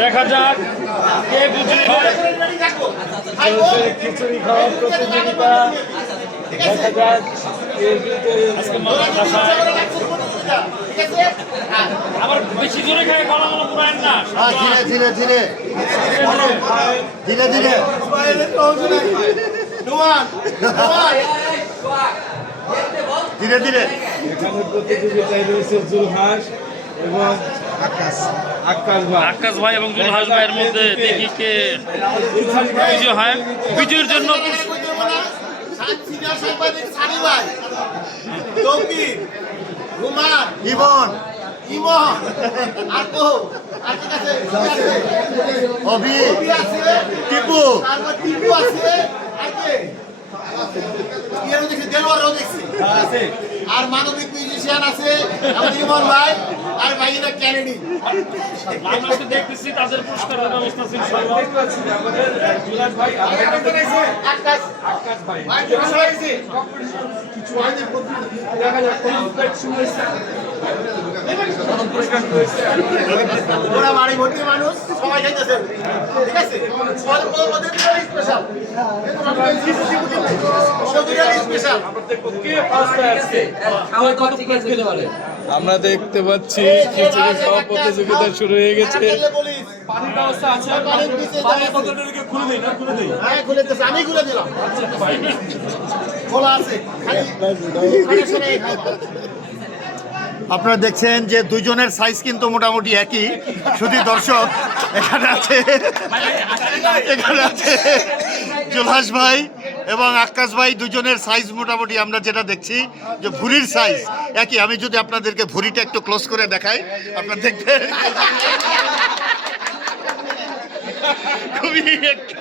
দেখা যাক কে চলছে খিচুড়ি খাওয়ার প্রতিযোগিতা। দেখা যাক আবার বেশি জোরে খায় গলা গলা পুরায় না ধীরে ধীরে ধীরে। ধীরে ধীরে। ধীরে ধীরে। এখানে প্রতিযোগিতায় রয়েছে জুলহাস। এবং আকাশ। আকাশ ভাই। আকাশ ভাই এবং জুলহাস ভাইয়ের মধ্যে দেখি কে বিজয় হয়। বিজয়ের জন্য ইমন। অভি টিপু আর মানবিক মিউজিশিয়ান আছে আমাদের ইমন ভাই আর ভাইরা ক্যানেডি আমরা তো দেখতেছি তাদের পুরস্কারের ব্যবস্থা ছিল আমাদের জুলহাস ভাই আকাশ আকাশ ভাই ভাই কেমন হয়েছে দেখা যাক কোন ওরা বাড়ি ভর্তি মানুষ সবাই ঠিক আছে? স্পেশাল। আমরা দেখতে পাচ্ছি খিচুড়ি প্রতিযোগিতা শুরু হয়ে গেছে। আপনারা দেখছেন যে দুইজনের সাইজ কিন্তু মোটামুটি একই শুধু দর্শক, এখানে আছে এখানে আছে জুলহাস ভাই এবং আকাশ ভাই দুজনের সাইজ মোটামুটি আমরা যেটা দেখছি যে ভুরির সাইজ একই। আমি যদি আপনাদেরকে ভুরিটা একটু ক্লোজ করে দেখাই, আপনারা দেখবেন। খুবই একটা